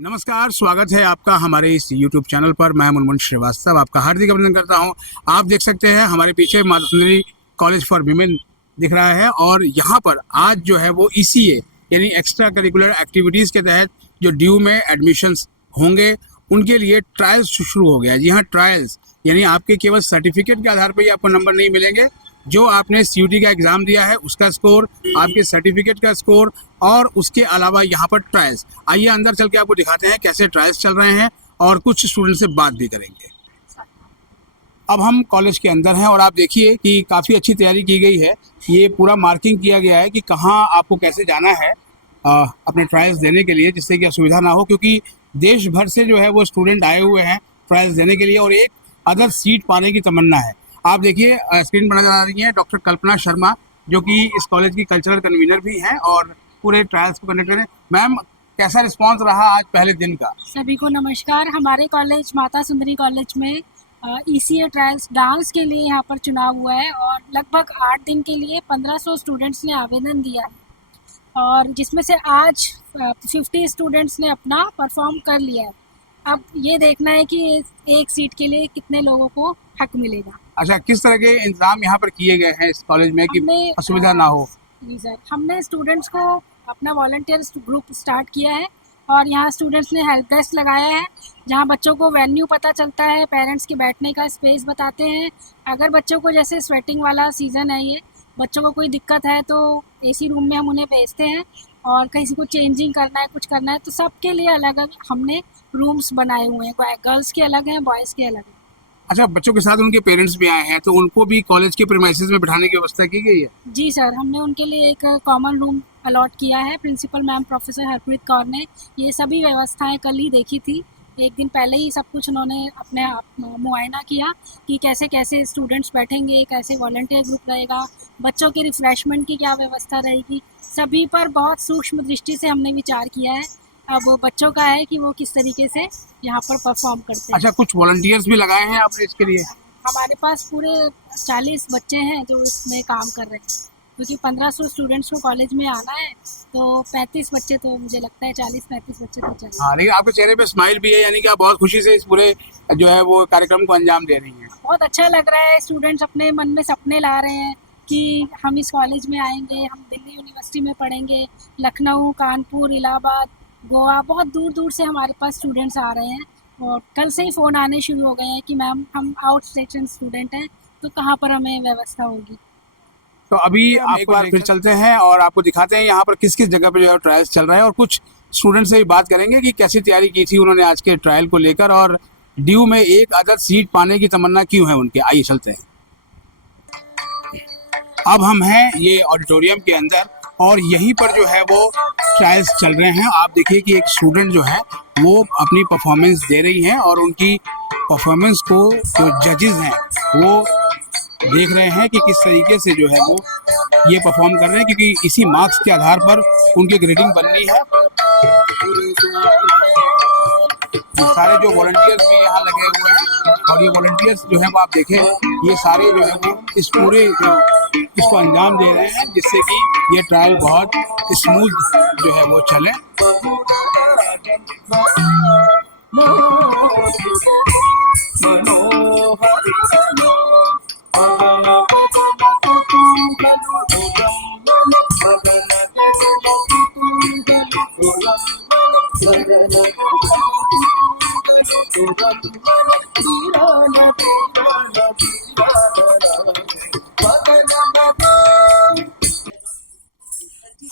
नमस्कार, स्वागत है आपका हमारे इस YouTube चैनल पर। मैं मुनमुन श्रीवास्तव आपका हार्दिक अभिनंदन करता हूं। आप देख सकते हैं हमारे पीछे Mata Sundari college for women दिख रहा है और यहाँ पर आज जो है वो ECA यानी एक्स्ट्रा करिकुलर एक्टिविटीज़ के तहत जो ड्यू में एडमिशन्स होंगे उनके लिए ट्रायल्स शुरू हो गया है। जी हाँ, ट्रायल्स यानी आपके केवल सर्टिफिकेट के आधार पर ही आपको नंबर नहीं मिलेंगे। जो आपने CUT का एग्ज़ाम दिया है उसका स्कोर, आपके सर्टिफिकेट का स्कोर और उसके अलावा यहाँ पर ट्रायल्स। आइए अंदर चल के आपको दिखाते हैं कैसे ट्रायल्स चल रहे हैं और कुछ स्टूडेंट से बात भी करेंगे। अब हम कॉलेज के अंदर हैं और आप देखिए कि काफ़ी अच्छी तैयारी की गई है। ये पूरा मार्किंग किया गया है कि कहाँ आपको कैसे जाना है अपने ट्रायल्स देने के लिए, जिससे कि असुविधा ना हो, क्योंकि देश भर से जो है वो स्टूडेंट आए हुए हैं ट्रायल्स देने के लिए और एक अदर सीट पाने की तमन्ना है। आप देखिए स्क्रीन पर नजर आ रही है डॉक्टर कल्पना शर्मा, जो कि इस कॉलेज की कल्चरल कन्वीनर भी हैं और पूरे ट्रायल्स को कंडक्ट करें। मैम, कैसा रिस्पांस रहा आज पहले दिन का? सभी को नमस्कार। हमारे कॉलेज माता सुंदरी कॉलेज में ECA ट्रायल्स डांस के लिए यहाँ पर चुनाव हुआ है और लगभग 8 दिन के लिए 1500 स्टूडेंट्स ने आवेदन दिया है और जिसमें से आज 50 स्टूडेंट्स ने अपना परफॉर्म कर लिया है। अब ये देखना है कि एक सीट के लिए कितने लोगों को हक मिलेगा। अच्छा, किस तरह के इंतजाम यहाँ पर किए गए हैं इस कॉलेज में कि असुविधा ना हो? जी सर, हमने स्टूडेंट्स को अपना वॉलंटियर्स ग्रुप स्टार्ट किया है और यहाँ स्टूडेंट्स ने हेल्प डेस्क लगाया है, जहाँ बच्चों को वेन्यू पता चलता है, पेरेंट्स के बैठने का स्पेस बताते हैं। अगर बच्चों को, जैसे स्वेटिंग वाला सीज़न है ये, बच्चों को कोई दिक्कत है तो AC रूम में हम उन्हें भेजते हैं और किसी को चेंजिंग करना है, कुछ करना है तो सबके लिए अलग अलग हमने रूम्स बनाए हुए हैं। गर्ल्स के अलग हैं, बॉयज़ के अलग हैं। अच्छा, बच्चों के साथ उनके पेरेंट्स भी आए हैं तो उनको भी कॉलेज के प्रीमाइसेस में बिठाने की व्यवस्था की गई है? जी सर, हमने उनके लिए एक कॉमन रूम अलॉट किया है। Principal ma'am professor Harpreet Kaur ने ये सभी व्यवस्थाएं कल ही देखी थी। एक दिन पहले ही सब कुछ उन्होंने अपने आप मुआयना किया कि कैसे कैसे स्टूडेंट्स बैठेंगे, कैसे वॉलंटियर ग्रुप रहेगा, बच्चों के रिफ़्रेशमेंट की क्या व्यवस्था रहेगी। सभी पर बहुत सूक्ष्म दृष्टि से हमने विचार किया है। अब बच्चों का है कि वो किस तरीके से यहाँ पर परफॉर्म करते हैं। अच्छा, कुछ वॉलंटियर्स भी लगाए हैं आपने इसके लिए? हमारे पास पूरे 40 बच्चे हैं जो इसमें काम कर रहे हैं, क्योंकि 1500 स्टूडेंट्स को कॉलेज में आना है तो 35 बच्चे तो मुझे लगता है 40-35 बच्चे तो चाहिए। हाँ, लेकिन आपके चेहरे पे स्माइल भी है, यानी कि आप बहुत खुशी से इस पूरे जो है वो कार्यक्रम को अंजाम दे रही हैं। बहुत अच्छा लग रहा है। स्टूडेंट्स अपने मन में सपने ला रहे हैं कि हम इस कॉलेज में आएंगे, हम दिल्ली यूनिवर्सिटी में पढ़ेंगे, लखनऊ, कानपुर, इलाहाबाद, गोवा, बहुत दूर दूर से हमारे पास स्टूडेंट्स आ रहे हैं और कल से ही फ़ोन आने शुरू हो गए हैं कि मैम हम आउट स्टेशन स्टूडेंट हैं तो कहाँ पर हमें व्यवस्था होगी। तो अभी आप एक बार फिर चलते हैं और आपको दिखाते हैं यहाँ पर किस किस जगह पे जो है ट्रायल्स चल रहा है और कुछ स्टूडेंट से भी बात करेंगे कि कैसी तैयारी की थी उन्होंने आज के ट्रायल को लेकर और ड्यू में एक अदर सीट पाने की तमन्ना क्यों है उनके। आइए चलते हैं। अब हम हैं ये ऑडिटोरियम के अंदर और यहीं पर जो है वो ट्रायल्स चल रहे हैं। आप देखिए कि एक स्टूडेंट जो है वो अपनी परफॉर्मेंस दे रही हैं और उनकी परफॉर्मेंस को जो जजेस हैं वो देख रहे हैं कि किस तरीके से जो है वो ये परफॉर्म कर रहे हैं, क्योंकि इसी मार्क्स के आधार पर उनकी ग्रेडिंग बननी है। सारे जो वॉलंटियर्स भी यहाँ लगे हुए हैं और ये वॉलंटियर्स जो है वो आप देखें ये सारे जो है वो इस पूरे इसको अंजाम दे रहे हैं, जिससे कि ये ट्रायल बहुत स्मूथ जो है वो चले।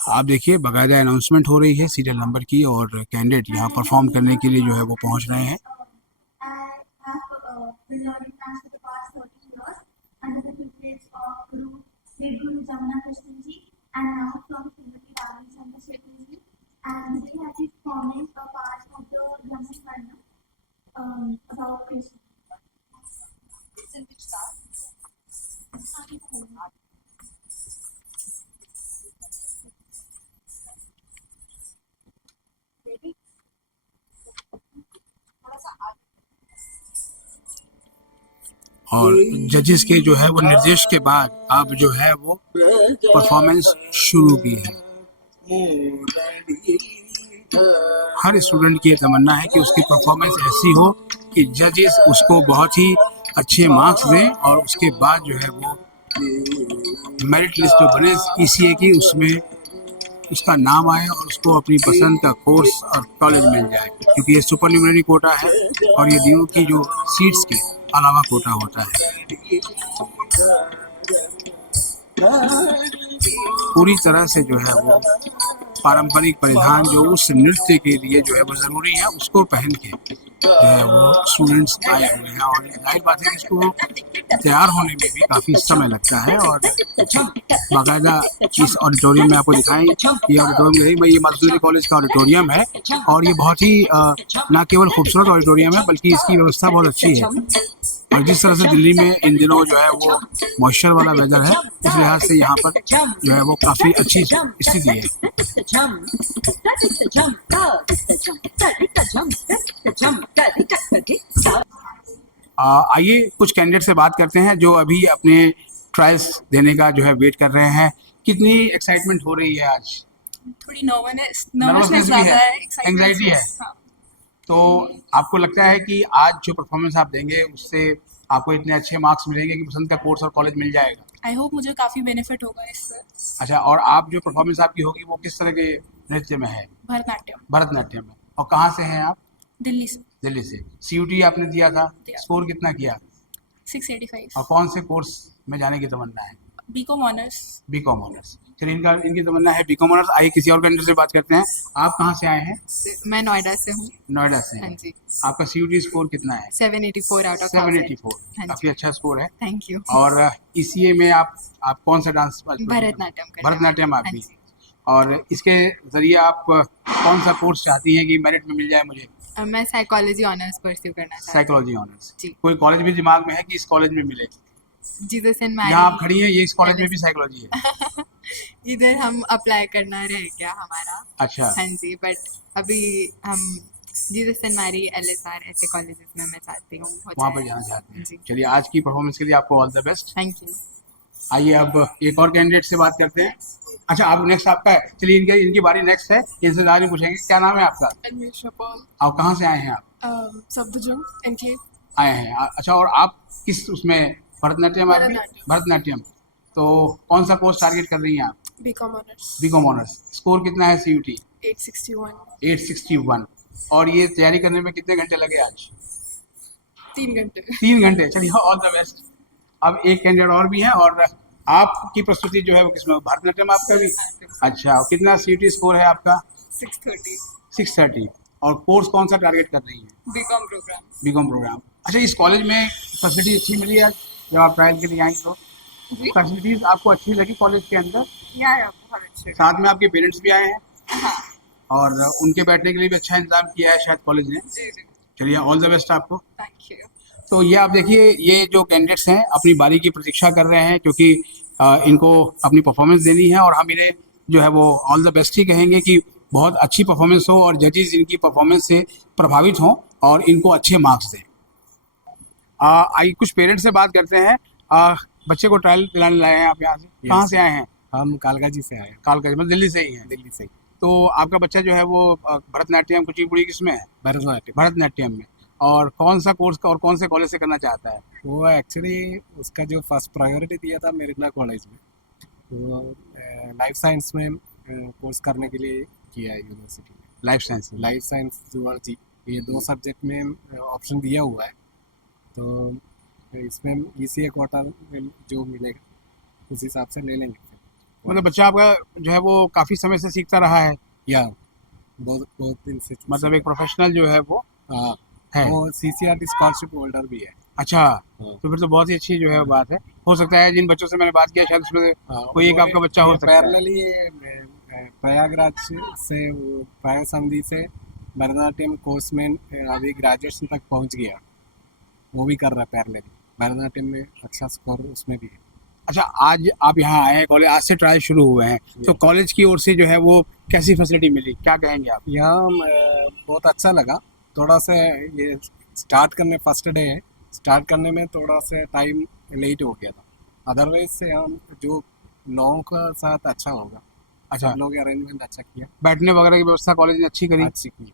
आप देखिए बाकायदा अनाउंसमेंट हो रही है सीरियल नंबर की और कैंडिडेट यहाँ परफॉर्म करने के लिए जो है वो पहुँच रहे हैं। और जजेस के जो है वो निर्देश के बाद अब जो है वो परफॉर्मेंस शुरू की है। हर स्टूडेंट की ये तमन्ना है कि उसकी परफॉर्मेंस ऐसी हो कि जजेस उसको बहुत ही अच्छे मार्क्स दें और उसके बाद जो है वो मेरिट लिस्ट जो बने ईसीए की उसमें उसका नाम आए और उसको अपनी पसंद का कोर्स और कॉलेज मिल जाए, क्योंकि ये सुपर न्यूमरी कोटा है और ये डीयू की जो सीट्स के अलावा कोटा होता है। पूरी तरह से जो है वो पारंपरिक परिधान जो उस नृत्य के लिए जो है वो ज़रूरी है उसको पहन के जो है वो स्टूडेंट्स आए हुए हैं और जाहिर बात है कि इसको तैयार होने में भी काफ़ी समय लगता है। और बाकायदा इस ऑडिटोरियम में आपको दिखाएं, ये ऑडिटोरियम नहीं भाई, ये मातुश्री कॉलेज का ऑडिटोरियम है और ये बहुत ही ना केवल खूबसूरत ऑडिटोरियम है बल्कि इसकी व्यवस्था बहुत अच्छी है। और जिस तरह से दिल्ली में इन दिनों जो है वो मॉइस्चर वाला वेदर है, इस लिहाज से यहाँ पर जो है वो काफ़ी अच्छी स्थिति है। आइए कुछ कैंडिडेट से बात करते हैं जो अभी अपने ट्रायल्स देने का जो है वेट कर रहे हैं। कितनी एक्साइटमेंट हो रही है आज? थोड़ी नर्वसनेस भी ज़्यादा है, है, एंग्जाइटी है। हाँ। तो आपको लगता है कि आज जो परफॉर्मेंस आप देंगे उससे आपको इतने अच्छे मार्क्स मिलेंगे कि पसंद का कोर्स और कॉलेज मिल जाएगा? आई होप मुझे काफ़ी बेनिफिट होगा इससे। अच्छा, और आप जो परफॉर्मेंस आपकी होगी वो किस तरह के नृत्य में है? भरतनाट्यम। भरतनाट्यम में। और कहाँ से हैं आप? दिल्ली से। दिल्ली से। सीयूटी आपने दिया था, दिया। स्कोर कितना किया? 685। और कौन से कोर्स में जाने की तमन्ना है? B Com honours. B Com honours. चलिए, इनकी तमन्ना है बीकॉम ऑनर्स। आइए किसी और कैंडिडेट से बात करते हैं। आप कहाँ से आए हैं? मैं नोएडा से हूँ। नोएडा से हाँ हैं। जी। आपका सीयूटी स्कोर कितना है? 784 आउट ऑफ 784। हाँ काफी जी। अच्छा स्कोर है। Thank you. और ईसीए में आप कौन सा डांस? भरतनाट्यम करना है। भरतनाट्यम आप हाँ भी। जी। और इसके जरिए आप कौन सा कोर्स चाहती हैं कि मेरिट में मिल जाए मुझे? मैं साइकोलॉजी ऑनर्स परस्यू करना चाहती साइकोलॉजी ऑनर्स। जी। कोई कॉलेज भी दिमाग में है कि इस कॉलेज में मिले? हूँ। जीसस एंड जहाँ आप मैरी। खड़ी हैं ये इस कॉलेज में भी साइकोलॉजी है? इधर हम अप्लाई करना रह गया हमारा। अच्छा। हाँ जी, बट अभी हम जीसस एंड मैरी एलएसआर ऐसे कॉलेजेस में मैं चाहती हूँ वहाँ पर जाना चाहते हैं। जी। चलिए, आज की परफॉर्मेंस के लिए आपको all the best. Thank you. आइए अब एक और कैंडिडेट से बात करते हैं। अच्छा, आप नेक्स्ट आपका है। चलिए, इनकी बारी नेक्स्ट है, इनसे ज़्यादा पूछेंगे। क्या नाम है आपका? अन्वेषा पॉल। आप कहाँ से आए हैं? आप सब्दजंग एनके। आए हैं। अच्छा, और आप किस उसमें? भरतनाट्यम। आप भी? भरतनाट्यम। भरतनाट्यम। तो कौन सा कोर्स टारगेट कर रही हैं आप? B Com honours. B Com honours. Score कितना है सीयूटी? 861। 861। और ये तैयारी करने में कितने घंटे लगे आज? 3 घंटे। 3 घंटे। चलिए, ऑल द बेस्ट। अब एक कैंडिडेट और भी है और आपकी प्रस्तुति जो है वो किसमें? भरतनाट्यम आपका भी? अच्छा, और कितना सीयूटी स्कोर है आपका? 630। 630। और कोर्स कौन सा टारगेट कर रही हैं? B Com programme. B Com programme. अच्छा, इस कॉलेज में फैसिलिटी अच्छी मिली आज जब आप ट्रायल के लिए आई तो? जी। फैसिलिटीज आपको अच्छी लगी कॉलेज के अंदर? या बहुत अच्छे। साथ में आपके पेरेंट्स भी आए हैं हाँ। और उनके बैठने के लिए भी अच्छा इंतजाम किया है शायद कॉलेज ने। जी जी। चलिए, ऑल द बेस्ट आपको। Thank you. तो ये आप देखिए, ये जो कैंडिडेट्स हैं अपनी बारी की प्रतीक्षा कर रहे हैं क्योंकि इनको अपनी परफॉर्मेंस देनी है और हम इन्हें जो है वो ऑल द बेस्ट ही कहेंगे कि बहुत अच्छी परफॉर्मेंस हो और जजेस इनकी परफॉर्मेंस से प्रभावित हों और इनको अच्छे मार्क्स दें। आइए कुछ पेरेंट्स से बात करते हैं। बच्चे को ट्रायल दिलाने लाए हैं आप यहाँ से? कहाँ से आए हैं? हम कालकाजी से आए हैं। कालका, मतलब दिल्ली से ही हैं? दिल्ली से ही। तो आपका बच्चा जो है वो भरतनाट्यम कुचिपुड़ी किसमें है? भरतनाट्यम में। और कौन सा कोर्स और कौन से कॉलेज से करना चाहता है? वो एक्चुअली उसका जो फर्स्ट प्रायोरिटी दिया था मेरिना कॉलेज में, तो लाइफ साइंस में कोर्स करने के लिए किया है यूनिवर्सिटी में। Life science. Life science zoology, ये 2 सब्जेक्ट में ऑप्शन दिया हुआ है, तो इसमें ईसीए कोटा में जो मिलेगा उस हिसाब से ले लेंगे। मतलब बच्चा आपका जो है वो काफ़ी समय से सीखता रहा है या बहुत दिन से, मतलब एक प्रोफेशनल जो है वो हाँ, है? वो सीसीआरटी स्कॉलरशिप होल्डर भी है। अच्छा, हाँ। तो फिर तो बहुत ही अच्छी जो है बात है। हो सकता है जिन बच्चों से मैंने बात किया शायद उसमें से कोई एक आपका बच्चा हो सकता है। पैरेलली प्रयागराज से प्राय संधि से भरतनाट्यम कोर्स में अभी ग्रेजुएशन तक पहुंच गया, वो भी कर रहा है पैरेलली। भरतनाट्यम में अच्छा स्कोर उसमें भी है। अच्छा, आज आप यहाँ आए हैं कॉलेज, आज से ट्रायल शुरू हुए हैं, तो कॉलेज की ओर से जो है वो कैसी फैसिलिटी मिली, क्या कहेंगे आप? यहाँ बहुत अच्छा लगा। थोड़ा सा ये स्टार्ट करने फर्स्ट डे है, स्टार्ट करने में थोड़ा सा टाइम लेट हो गया था, अदरवाइज से हम जो लोगों का साथ अच्छा होगा अच्छा, सब लोग अरेंजमेंट अच्छा किया, बैठने वगैरह की व्यवस्था कॉलेज ने अच्छी करी, अच्छी की।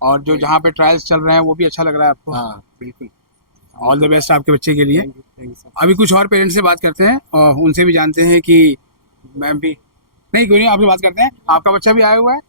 और जो जहाँ पे ट्रायल्स चल रहे हैं वो भी अच्छा लग रहा है आपको? हाँ बिल्कुल। ऑल द बेस्ट आपके बच्चे के लिए। Thank you sir. अभी कुछ और पेरेंट्स से बात करते हैं और उनसे भी जानते हैं कि मैम भी, नहीं कोई नहीं, आपसे बात करते हैं। आपका बच्चा भी आया हुआ है?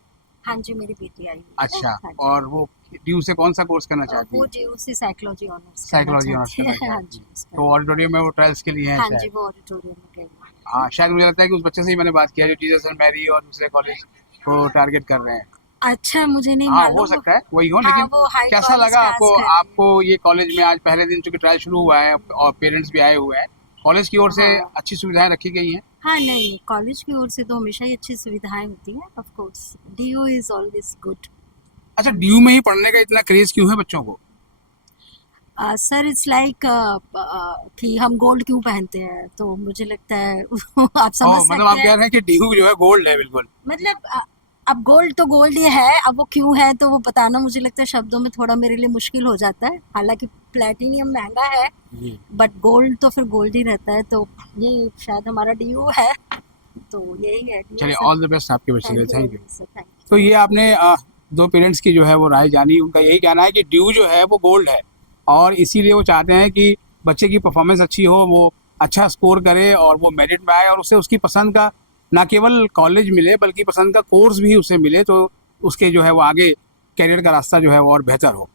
हाँ जी, मेरी बेटी आई हुई है। अच्छा, हाँ जी। और वो ड्यू से कौन सा कोर्स करना चाहती वो है? जी उसी साइकोलॉजी ऑनर्स साइकोलॉजी ऑनर्स करना हाँ चाहती जी है, उसका। तो ऑडिटोरियम में वो ट्रायल्स के लिए है हाँ शायद। जी, वो ऑडिटोरियम में गई हुई है। हाँ, शायद मुझे लगता है कि उस बच्चे से ही मैंने बात किया जो जीसस एंड मैरी और दूसरे कॉलेज को टारगेट कर रहे हैं। अच्छा, मुझे नहीं हाँ, मालूम। हो सकता है वही हो, हाँ, लेकिन वो हाई कैसा कॉलेज लगा खास आपको? कर रही है। आपको ये कॉलेज में आज पहले दिन चूंकि ट्रायल शुरू हुआ है और पेरेंट्स भी आए हुए हैं, कॉलेज की ओर से हाँ। अच्छी सुविधाएं रखी गई हैं? हाँ, नहीं, कॉलेज की ओर से तो हमेशा ही अच्छी सुविधाएं होती हैं। Of course DU is always good. अच्छा, ड्यू में ही पढ़ने का इतना क्रेज क्यों है बच्चों को? सर इट्स लाइक कि हम गोल्ड क्यों पहनते हैं, तो मुझे लगता है आप समझ मतलब सकते आप कह हैं। रहे हैं कि ड्यू जो है गोल्ड है बिल्कुल। मतलब अब गोल्ड तो गोल्ड ही है, अब वो क्यों है तो वो बताना मुझे लगता है शब्दों में थोड़ा मेरे लिए मुश्किल हो जाता है। हालांकि प्लेटिनियम महंगा है, जी। बट गोल्ड तो फिर गोल्ड ही रहता है, तो ये शायद हमारा डीयू है, तो यही है। चलिए, ऑल द बेस्ट आपके बच्चे के लिए, थैंक यू। Thank you. तो ये आपने दो पेरेंट्स की जो है वो राय जानी। उनका यही कहना है कि ड्यू जो है वो गोल्ड है और इसीलिए वो चाहते हैं कि बच्चे की परफॉर्मेंस अच्छी हो, वो अच्छा स्कोर करे और वो मेरिट में आए और उसे उसकी पसंद का ना केवल कॉलेज मिले बल्कि पसंद का कोर्स भी उसे मिले, तो उसके जो है वो आगे कैरियर का रास्ता जो है वो और बेहतर हो।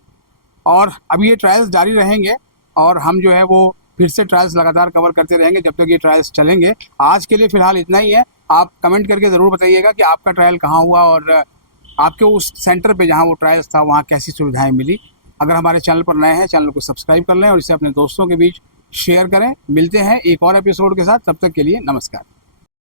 और अभी ये ट्रायल्स जारी रहेंगे और हम जो है वो फिर से ट्रायल्स लगातार कवर करते रहेंगे जब तक ये ट्रायल्स चलेंगे। आज के लिए फ़िलहाल इतना ही है। आप कमेंट करके ज़रूर बताइएगा कि आपका ट्रायल कहाँ हुआ और आपके उस सेंटर पे जहाँ वो ट्रायल्स था वहाँ कैसी सुविधाएं मिली। अगर हमारे चैनल पर नए हैं, चैनल को सब्सक्राइब कर लें और इसे अपने दोस्तों के बीच शेयर करें। मिलते हैं एक और एपिसोड के साथ, तब तक के लिए नमस्कार।